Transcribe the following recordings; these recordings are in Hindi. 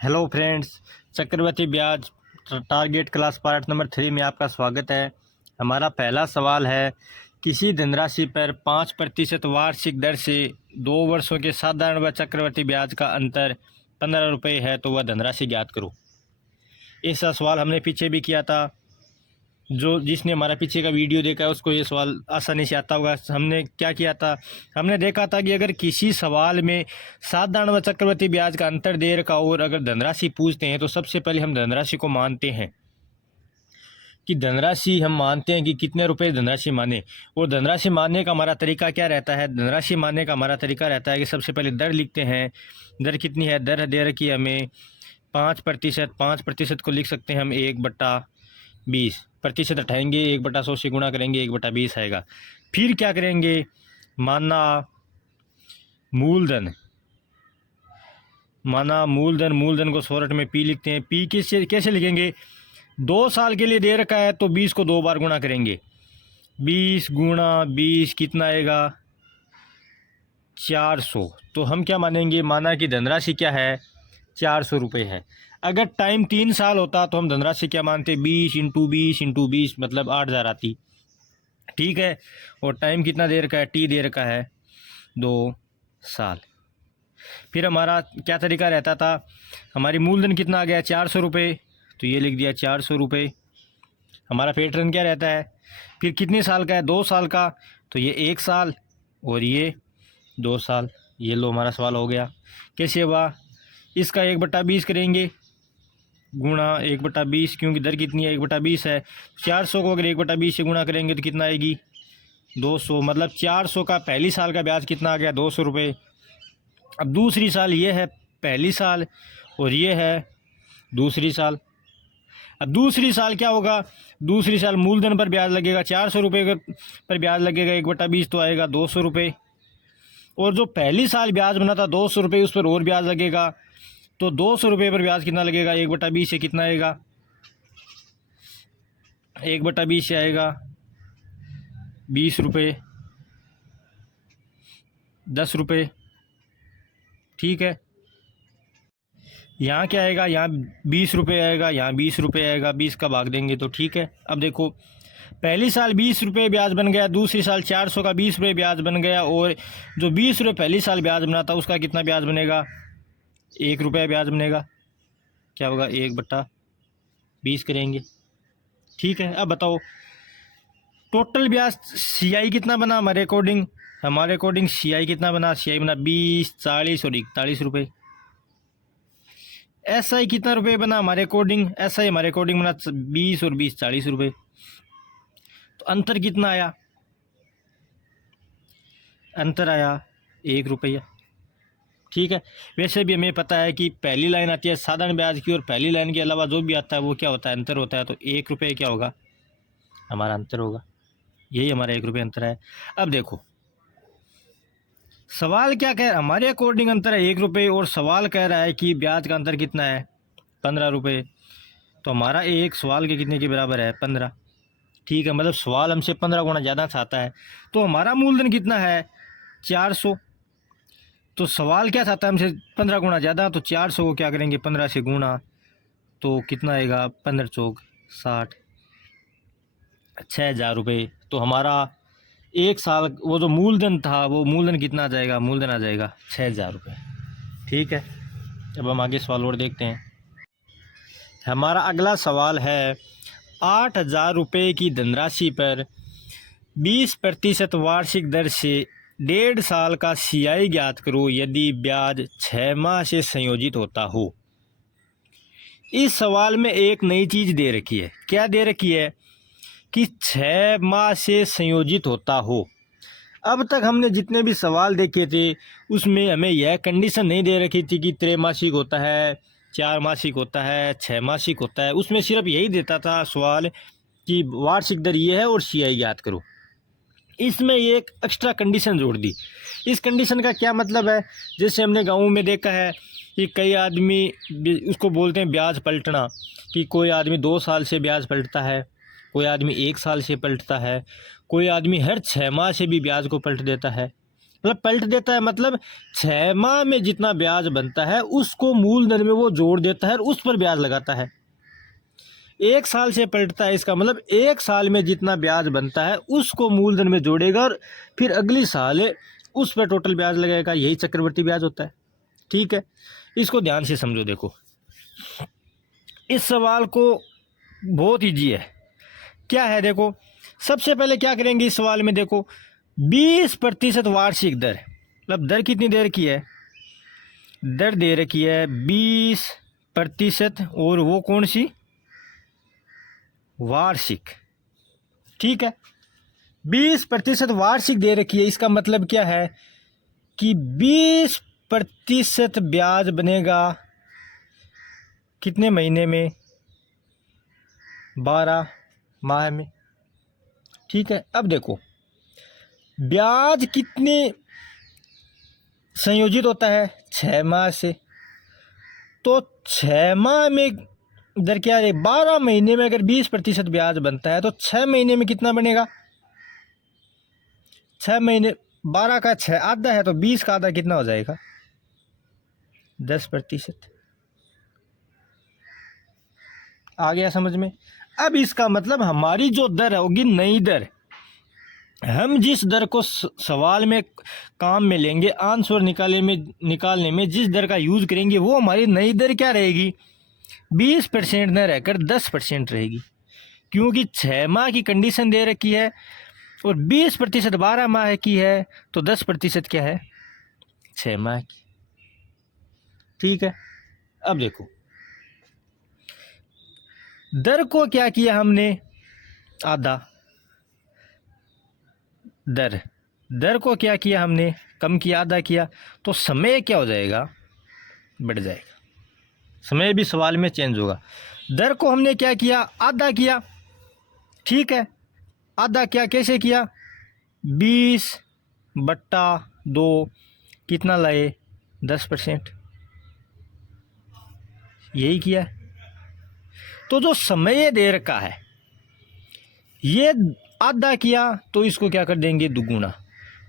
हेलो फ्रेंड्स, चक्रवृद्धि ब्याज टारगेट क्लास पार्ट नंबर 3 में आपका स्वागत है। हमारा पहला सवाल है, किसी धनराशि पर 5% वार्षिक दर से 2 वर्षों के साधारण व चक्रवृद्धि ब्याज का अंतर 15 रुपये है, तो वह धनराशि ज्ञात करो। ऐसा सवाल हमने पीछे भी किया था। जिसने हमारा पीछे का वीडियो देखा है उसको ये सवाल आसानी से आता होगा। हमने क्या किया था, हमने देखा था कि अगर किसी सवाल में साधारण व चक्रवृद्धि ब्याज का अंतर दे रखा और अगर धनराशि पूछते हैं तो सबसे पहले हम धनराशि को मानते हैं कि धनराशि हम मानते हैं कि कितने रुपए धनराशि माने। और धनराशि मानने का हमारा तरीका क्या रहता है, धनराशि मानने का हमारा तरीका रहता है कि सबसे पहले दर लिखते हैं। दर कितनी है, दर दे रखी है हमें 5%। 5% को लिख सकते हैं हम 1/20। प्रतिशत हटाएंगे, 1/100 से गुणा करेंगे, 1/20 आएगा। फिर क्या करेंगे, माना मूलधन। मूलधन को शॉर्ट में पी लिखते हैं। पी कैसे लिखेंगे, 2 साल के लिए दे रखा है तो 20 को 2 बार गुणा करेंगे। 20 गुणा 20 कितना आएगा, 400। तो हम क्या मानेंगे, माना कि धनराशि क्या है, 400 रुपये है। अगर टाइम 3 साल होता तो हम धनराशि क्या मानते, 20 इंटू 20 मतलब 8,000 आती। ठीक है, और टाइम कितना दे रखा है, टी दे रखा है 2 साल। फिर हमारा क्या तरीका रहता था, हमारी मूलधन कितना आ गया, 400 रुपये, तो ये लिख दिया 400 रुपये। हमारा पैटर्न क्या रहता है, फिर कितने साल का है, 2 साल का, तो ये 1 साल और ये 2 साल। ये लो हमारा सवाल हो गया। कैसे हुआ, इसका 1/20 करेंगे गुणा 1/20, क्योंकि दर कितनी है, 1/20 है। 400 को अगर 1/20 से गुणा करेंगे तो कितना आएगी, 200। मतलब 400 का पहली साल का ब्याज कितना आ गया, 200 रुपये। अब दूसरी साल ये है पहली साल और ये है दूसरी साल। अब दूसरी साल क्या होगा, दूसरी साल मूलधन पर ब्याज लगेगा 400 रुपये पर ब्याज लगेगा, 1/20 तो आएगा 200 रुपये। और जो पहली साल ब्याज बना था 200 रुपये, उस पर और ब्याज लगेगा, तो 200 रुपये पर ब्याज कितना लगेगा, 1/20 से कितना आएगा, 1/20 से आएगा 20 रुपये, 10 रुपये। ठीक है, यहाँ क्या आएगा, यहाँ 20 रुपये आएगा, यहाँ 20 रुपये आएगा, 20 का भाग देंगे तो ठीक है। अब देखो, पहली साल 20 रुपये ब्याज बन गया, दूसरी साल 400 का 20 रुपये ब्याज बन गया, और जो 20 रुपये पहली साल ब्याज बना था उसका कितना ब्याज बनेगा, 1 रुपया ब्याज बनेगा। क्या होगा, 1/20 करेंगे। ठीक है, अब बताओ टोटल ब्याज सीआई कितना बना हमारे अकॉर्डिंग सीआई कितना बना, सीआई बना 20, 40 और 41 रुपये। एसआई कितना रुपये बना हमारे अकॉर्डिंग बना 20 और 20 40 रुपये। तो अंतर कितना आया, अंतर आया 1 रुपया। ठीक है, वैसे भी हमें पता है कि पहली लाइन आती है साधारण ब्याज की, और पहली लाइन के अलावा जो भी आता है वो क्या होता है, अंतर होता है। तो 1 रुपये क्या होगा, हमारा अंतर होगा। यही हमारा 1 रुपये अंतर है। अब देखो सवाल क्या कह रहा है, हमारे अकॉर्डिंग अंतर है 1 रुपये, और सवाल कह रहा है कि ब्याज का अंतर कितना है, 15 रुपये। तो हमारा एक सवाल के कितने के बराबर है, 15। ठीक है, मतलब सवाल हमसे 15 गुना ज़्यादा चाहता है। तो हमारा मूलधन कितना है, 400। तो सवाल क्या चाहता है हमसे, 15 गुना ज़्यादा। तो 400 को क्या करेंगे, 15 से गुणा, तो कितना आएगा, 15 चौक 60, 6,000 रुपये। तो हमारा 1 साल वो जो मूलधन था, वो मूलधन कितना आ जाएगा, मूलधन आ जाएगा 6,000 रुपये। ठीक है, अब हम आगे सवाल और देखते हैं। हमारा अगला सवाल है, 8,000 रुपये की धनराशि पर 20% वार्षिक दर से 1.5 साल का सीआई ज्ञात करो यदि ब्याज 6 माह से संयोजित होता हो। इस सवाल में एक नई चीज़ दे रखी है। क्या दे रखी है कि 6 माह से संयोजित होता हो। अब तक हमने जितने भी सवाल देखे थे उसमें हमें यह कंडीशन नहीं दे रखी थी कि त्रैमासिक होता है, 4 मासिक होता है, 6 मासिक होता है। उसमें सिर्फ यही देता था सवाल कि वार्षिक दर ये है और सीआई ज्ञात करो। इसमें एक एक्स्ट्रा कंडीशन जोड़ दी। इस कंडीशन का क्या मतलब है, जैसे हमने गाँव में देखा है कि कई आदमी उसको बोलते हैं ब्याज पलटना, कि कोई आदमी 2 साल से ब्याज पलटता है, कोई आदमी 1 साल से पलटता है, कोई आदमी हर 6 माह से भी ब्याज को पलट देता है। मतलब पलट देता है, मतलब 6 माह में जितना ब्याज बनता है उसको मूलधन में वो जोड़ देता है और उस पर ब्याज लगाता है। 1 साल से पलटता है, इसका मतलब 1 साल में जितना ब्याज बनता है उसको मूलधन में जोड़ेगा और फिर अगली साल उस पर टोटल ब्याज लगेगा। यही चक्रवृद्धि ब्याज होता है। ठीक है, इसको ध्यान से समझो। देखो इस सवाल को बहुत ईजी है। क्या है देखो, सबसे पहले क्या करेंगे इस सवाल में, देखो 20% वार्षिक दर, मतलब दर कितनी देर की है, दर दे रखी है 20% और वो कौन सी, वार्षिक। ठीक है, 20% वार्षिक दे रखी है, इसका मतलब क्या है कि 20% ब्याज बनेगा कितने महीने में, 12 माह में। ठीक है, अब देखो ब्याज कितने संयोजित होता है, 6 माह से, तो 6 माह में दर क्या है, 12 महीने में अगर 20% ब्याज बनता है तो 6 महीने में कितना बनेगा, 6 महीने 12 का 6 आधा है तो 20 का आधा कितना हो जाएगा, 10%। आ गया समझ में। अब इसका मतलब हमारी जो दर होगी, नई दर, हम जिस दर को सवाल में काम में लेंगे, आंसर निकालने में जिस दर का यूज करेंगे वो हमारी नई दर क्या रहेगी, 20% न रहकर 10% रहेगी। क्योंकि 6 माह की कंडीशन दे रखी है और 20% 12 माह की है, तो 10% क्या है, 6 माह की। ठीक है, अब देखो दर को क्या किया हमने, आधा, दर को क्या किया हमने, कम किया, आधा किया, तो समय क्या हो जाएगा, बढ़ जाएगा। समय भी सवाल में चेंज होगा। दर को हमने क्या किया, आधा किया। ठीक है, आधा क्या, कैसे किया, 20/2 कितना लाए, 10%, यही किया। तो जो समय दे रखा है ये आधा किया तो इसको क्या कर देंगे, दुगुना।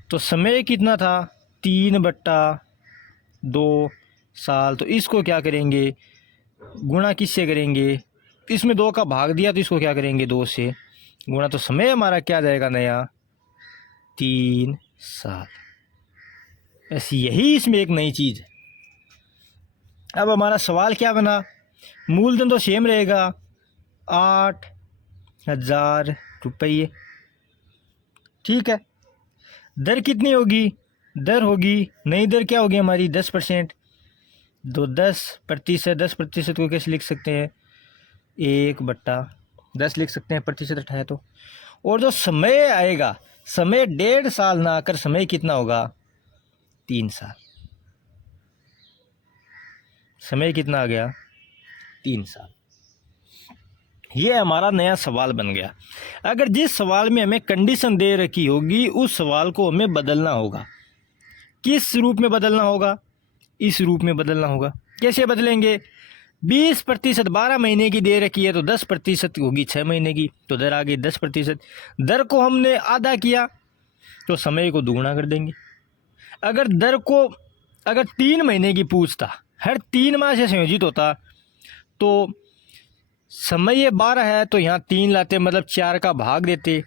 तो समय कितना था, 3/2 साल, तो इसको क्या करेंगे, गुणा किससे करेंगे, इसमें 2 का भाग दिया तो इसको क्या करेंगे, 2 से गुणा, तो समय हमारा क्या जाएगा, नया 3 साल। ऐसी यही इसमें एक नई चीज़ है। अब हमारा सवाल क्या बना, मूलधन तो सेम रहेगा 8,000 रुपये। ठीक है, दर कितनी होगी, दर होगी, नई दर क्या होगी हमारी, 10%। तो 10% को कैसे लिख सकते हैं, 1/10 लिख सकते हैं, प्रतिशत उठाए तो। और जो समय आएगा, समय 1.5 साल ना आकर समय कितना होगा, 3 साल। समय कितना आ गया, 3 साल। ये हमारा नया सवाल बन गया। अगर जिस सवाल में हमें कंडीशन दे रखी होगी उस सवाल को हमें बदलना होगा। किस रूप में बदलना होगा, इस रूप में बदलना होगा। कैसे बदलेंगे, 20% 12 महीने की दे रखी है तो 10% होगी 6 महीने की, तो दर आ गई 10%। दर को हमने आधा किया तो समय को दुगुना कर देंगे। अगर दर को अगर 3 महीने की पूछता, हर 3 माह से संयोजित होता, तो समय ये 12 है तो यहाँ 3 लाते, मतलब 4 का भाग देते,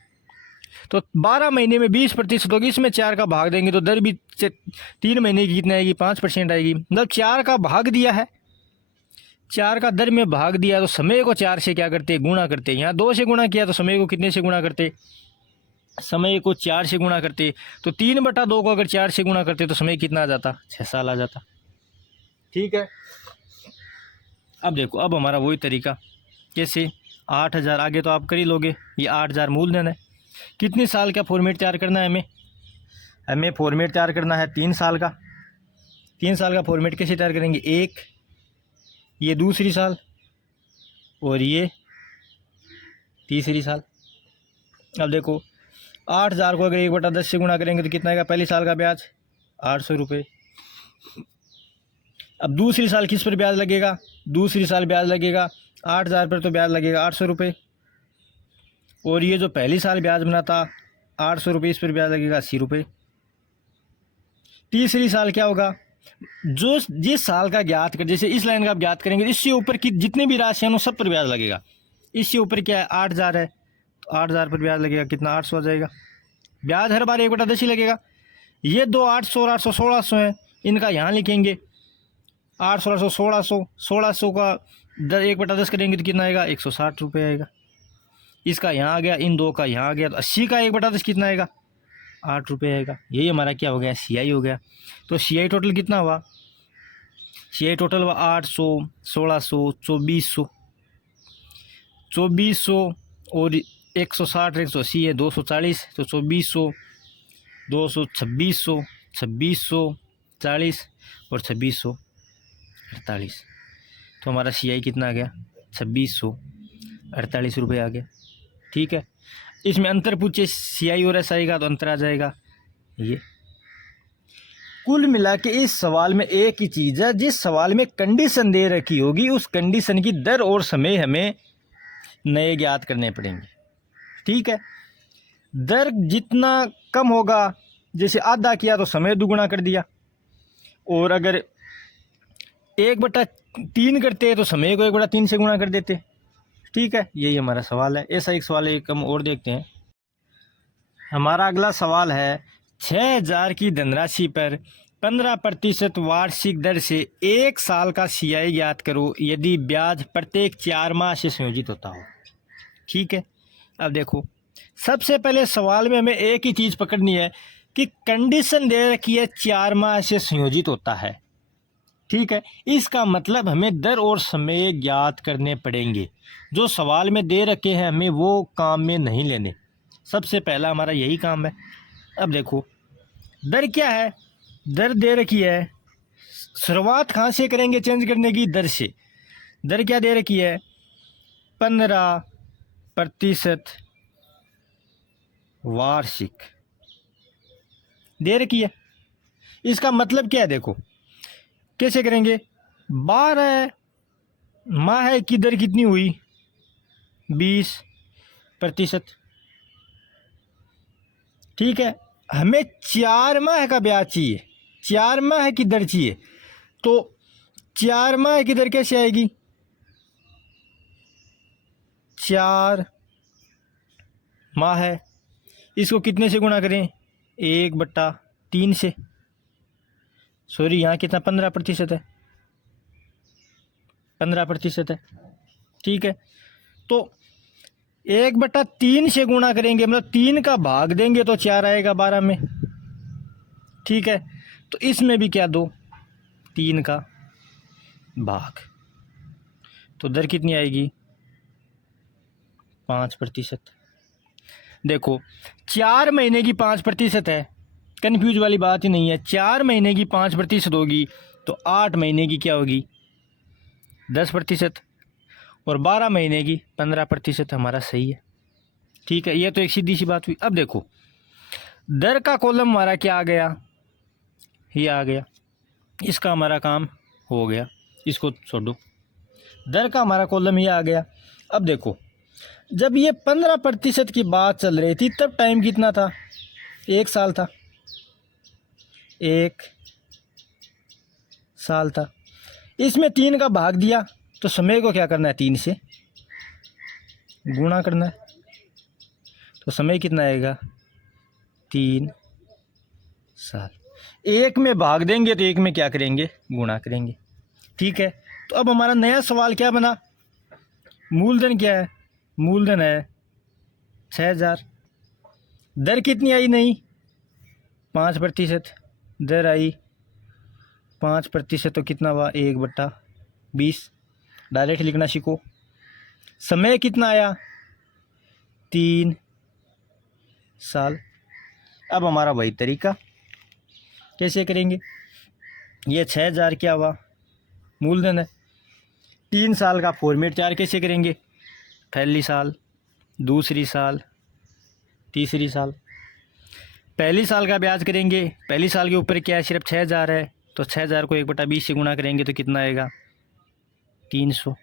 तो 12 महीने में 20% होगी, इसमें 4 का भाग देंगे तो दर भी 3 महीने की कितना आएगी, 5% आएगी। मतलब 4 का भाग दिया है, 4 का दर में भाग दिया तो समय को 4 से क्या करते, गुणा करते। यहाँ 2 से गुणा किया तो समय को कितने से गुणा करते, समय को 4 से गुणा करते। तो 3/2 को अगर 4 से गुणा करते तो समय कितना आ जाता, 6 साल आ जाता। ठीक है, अब देखो, अब हमारा वही तरीका, कैसे, 8,000 आगे तो आप कर ही लोगे, ये 8,000 मूलधन है। कितने साल का फॉर्मेट तैयार करना है हमें फॉर्मेट तैयार करना है 3 साल का। 3 साल का फॉर्मेट कैसे तैयार करेंगे, एक ये दूसरी साल और ये तीसरी साल। अब देखो 8,000 को अगर 1/10 से गुणा करेंगे तो कितना आएगा, पहली साल का ब्याज 800 रुपये। अब दूसरी साल किस पर ब्याज लगेगा, दूसरी साल ब्याज लगेगा 8,000 पर, तो ब्याज लगेगा 800 रुपये। और ये जो पहली साल ब्याज बना था 800 रुपये, इस पर ब्याज लगेगा 80 रुपये। तीसरी साल क्या होगा, जो जिस साल का ज्ञात कर, जैसे इस लाइन का आप ज्ञात करेंगे, इससे ऊपर की जितनी भी राशि है वो सब पर ब्याज लगेगा। इससे ऊपर क्या है, 8,000 है तो 8,000 पर ब्याज लगेगा, कितना, 800 आ जाएगा। ब्याज हर बार 1/10 ही लगेगा। ये दो 800 और 800 1600 है, इनका यहाँ लिखेंगे 800 800 1600 का 1/10 करेंगे तो कितना आएगा, 160 रुपये आएगा। इसका यहाँ आ गया, इन दो का यहाँ आ गया, तो 80 का 1/10 कितना आएगा, 8 रुपये आएगा। यही हमारा क्या हो गया, CI हो गया। तो CI टोटल कितना हुआ, CI टोटल हुआ 800 1600 2400 और 160 180 है, 240, तो 2400 200 2600 2640 और 2648, तो हमारा CI कितना आ गया, 2648 रुपये आ गया। ठीक है, इसमें अंतर पूछे CI और SI का तो अंतर आ जाएगा ये। कुल मिला के इस सवाल में एक ही चीज़ है, जिस सवाल में कंडीशन दे रखी होगी उस कंडीशन की दर और समय हमें नए ज्ञात करने पड़ेंगे। ठीक है, दर जितना कम होगा, जैसे आधा किया तो समय दुगुना कर दिया, और अगर 1/3 करते हैं तो समय को 1/3 से गुणा कर देते। ठीक है, यही हमारा सवाल है। ऐसा एक सवाल एक हम और देखते हैं। हमारा अगला सवाल है, 6,000 की धनराशि पर 15% वार्षिक दर से 1 साल का CI ज्ञात करो यदि ब्याज प्रत्येक 4 माह से संयोजित होता हो। ठीक है, अब देखो, सबसे पहले सवाल में हमें एक ही चीज़ पकड़नी है कि कंडीशन दे रखी है 4 माह से संयोजित होता है। ठीक है, इसका मतलब हमें दर और समय ज्ञात करने पड़ेंगे। जो सवाल में दे रखे हैं हमें वो काम में नहीं लेने, सबसे पहला हमारा यही काम है। अब देखो, दर क्या है, दर दे रखी है, शुरुआत कहाँ से करेंगे चेंज करने की, दर से। दर क्या दे रखी है, 15% वार्षिक दे रखी है। इसका मतलब क्या है, देखो कैसे करेंगे, 12 माह की दर कितनी हुई, 20%। ठीक है, हमें 4 माह का ब्याज चाहिए, 4 माह की दर चाहिए, तो 4 माह की दर कैसे आएगी, 4 माह है, इसको कितने से गुणा करें, 1/3 से। सॉरी, यहाँ कितना, 15% है, 15% है। ठीक है, तो 1/3 से गुणा करेंगे, मतलब 3 का भाग देंगे तो 4 आएगा 12 में। ठीक है, तो इसमें भी क्या दो, 3 का भाग, तो दर कितनी आएगी, 5%। देखो, 4 महीने की 5% है, कन्फ्यूज वाली बात ही नहीं है। 4 महीने की 5% होगी तो 8 महीने की क्या होगी, 10%, और 12 महीने की 15% हमारा सही है। ठीक है, ये तो एक सीधी सी बात हुई। अब देखो, दर का कॉलम हमारा क्या आ गया, ये आ गया, इसका हमारा काम हो गया, इसको छोड़ो, दर का हमारा कॉलम ये आ गया। अब देखो, जब ये 15% की बात चल रही थी तब टाइम कितना था, 1 साल था, 1 साल था। इसमें 3 का भाग दिया तो समय को क्या करना है, 3 से गुणा करना है, तो समय कितना आएगा, 3 साल। 1 में भाग देंगे तो 1 में क्या करेंगे, गुणा करेंगे। ठीक है, तो अब हमारा नया सवाल क्या बना, मूलधन क्या है, मूलधन है 6,000, दर कितनी आई, नहीं 5%, दर आई 5%, तो कितना हुआ, 1/20। डायरेक्ट लिखना सीखो। समय कितना आया, 3 साल। अब हमारा वही तरीका, कैसे करेंगे, ये 6,000 क्या हुआ, मूलधन है, 3 साल का फॉर्मेट 4 कैसे करेंगे, पहली साल, दूसरी साल, तीसरी साल। पहली साल का ब्याज करेंगे, पहली साल के ऊपर क्या है, सिर्फ 6,000 है, तो 6,000 को 1/20 से गुणा करेंगे तो कितना आएगा, 300।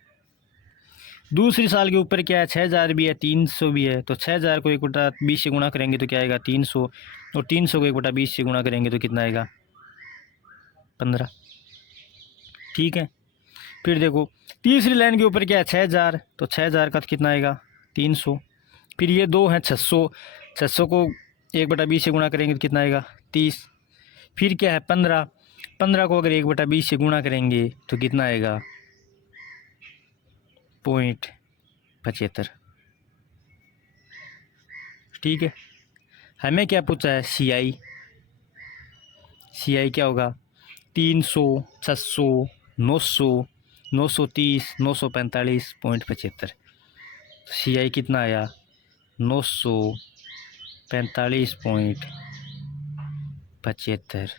दूसरी साल के ऊपर क्या है, 6,000 भी है, 300 भी है, तो 6,000 को 1/20 से गुणा करेंगे तो क्या आएगा, 300, और 300 को 1/20 से गुणा करेंगे तो कितना आएगा, 15। ठीक है, फिर देखो तीसरी लाइन के ऊपर क्या है 6000, तो 6000 का कितना आएगा 300। फिर ये 2 हैं 600, 600 को 1/20 से गुणा करेंगे तो कितना आएगा 30। फिर क्या है 15, 15 को अगर 1/20 से गुणा करेंगे तो कितना आएगा 0.75। ठीक है, हमें क्या पूछा है CI, CI क्या होगा 300, 600, 900, 930, 945.75। CI कितना आया 945.75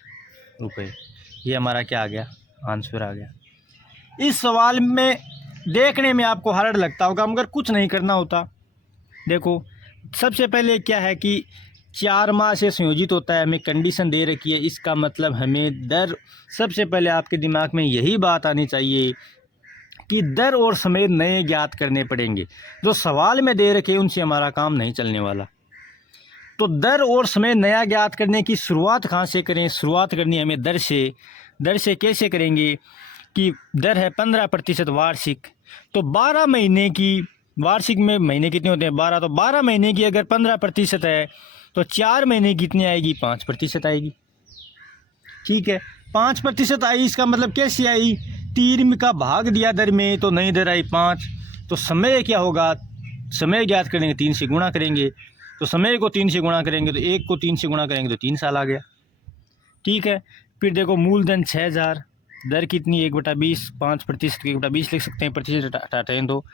रुपये। ये हमारा क्या आ गया आंसर आ गया। इस सवाल में देखने में आपको हार्ड लगता होगा मगर कुछ नहीं करना होता। देखो सबसे पहले क्या है कि 4 माह से संयोजित होता है, हमें कंडीशन दे रखी है, इसका मतलब हमें दर, सबसे पहले आपके दिमाग में यही बात आनी चाहिए कि दर और समय नए ज्ञात करने पड़ेंगे। जो सवाल में दे रखे उनसे हमारा काम नहीं चलने वाला। तो दर और समय नया ज्ञात करने की शुरुआत कहाँ से करें, शुरुआत करनी है हमें दर से। दर से कैसे करेंगे कि दर है 15% वार्षिक, तो 12 महीने की, वार्षिक में महीने कितने होते हैं 12, तो 12 महीने की अगर 15% है तो 4 महीने कितनी आएगी 5% आएगी। ठीक है, 5% आई, इसका मतलब कैसे आई 3 का भाग दिया दर में तो नई दर आई 5। तो समय क्या होगा, समय ज्ञात करेंगे 3 से गुणा करेंगे, तो समय को 3 से गुणा करेंगे तो 1 को 3 से गुणा करेंगे तो 3 साल आ गया। ठीक है, फिर देखो मूलधन 6000, दर कितनी 1/20, 5% 1/20 लिख सकते हैं, प्रतिशत हटाते हैं 2,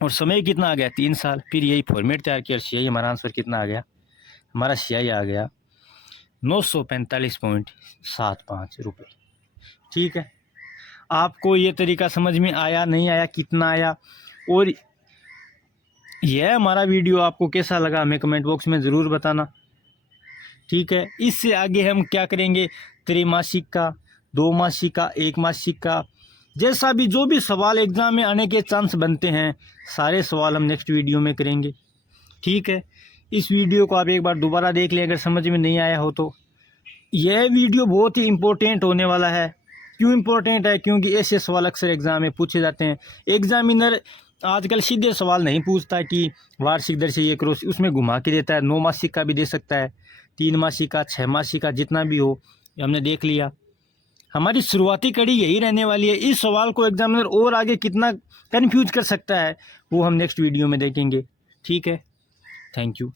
और समय कितना आ गया 3 साल। फिर यही फॉर्मेट तैयार किया और CI हमारा आंसर कितना आ गया, हमारा CI आ गया 945.75 रुपये। ठीक है, आपको ये तरीका समझ में आया नहीं आया, कितना आया, और यह हमारा वीडियो आपको कैसा लगा हमें कमेंट बॉक्स में ज़रूर बताना। ठीक है, इससे आगे हम क्या करेंगे, त्रैमासिक का, 2 मासिक का, 1 मासिक का, जैसा भी जो भी सवाल एग्ज़ाम में आने के चांस बनते हैं सारे सवाल हम नेक्स्ट वीडियो में करेंगे। ठीक है, इस वीडियो को आप एक बार दोबारा देख लें अगर समझ में नहीं आया हो तो। यह वीडियो बहुत ही इम्पोर्टेंट होने वाला है। क्यों इम्पोर्टेंट है, क्योंकि ऐसे सवाल अक्सर एग्ज़ाम में पूछे जाते हैं। एग्जामिनर आजकल सीधे सवाल नहीं पूछता कि वार्षिक दर से ये करो, उसमें घुमा के देता है। 9 मासिक का भी दे सकता है, 3 मासिक का, 6 मासिक का, जितना भी हो, हमने देख लिया। हमारी शुरुआती कड़ी यही रहने वाली है। इस सवाल को एग्जामिनर और आगे कितना कन्फ्यूज कर सकता है वो हम नेक्स्ट वीडियो में देखेंगे। ठीक है, थैंक यू।